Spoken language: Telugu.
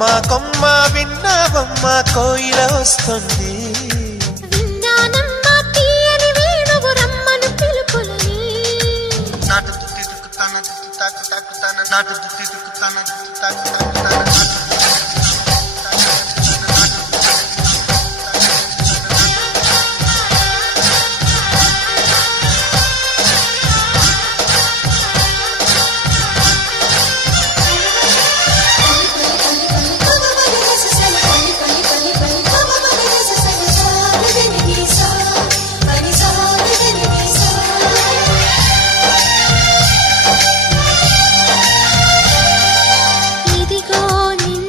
కొమ్మ కొమ్మ విన్నావమ్మ కోయిల వస్తుంది. విన్నానమ్మా తీయని వేణువు రమ్మను పిలుపులని. నాటు తాకు తాకు తాకు నాటు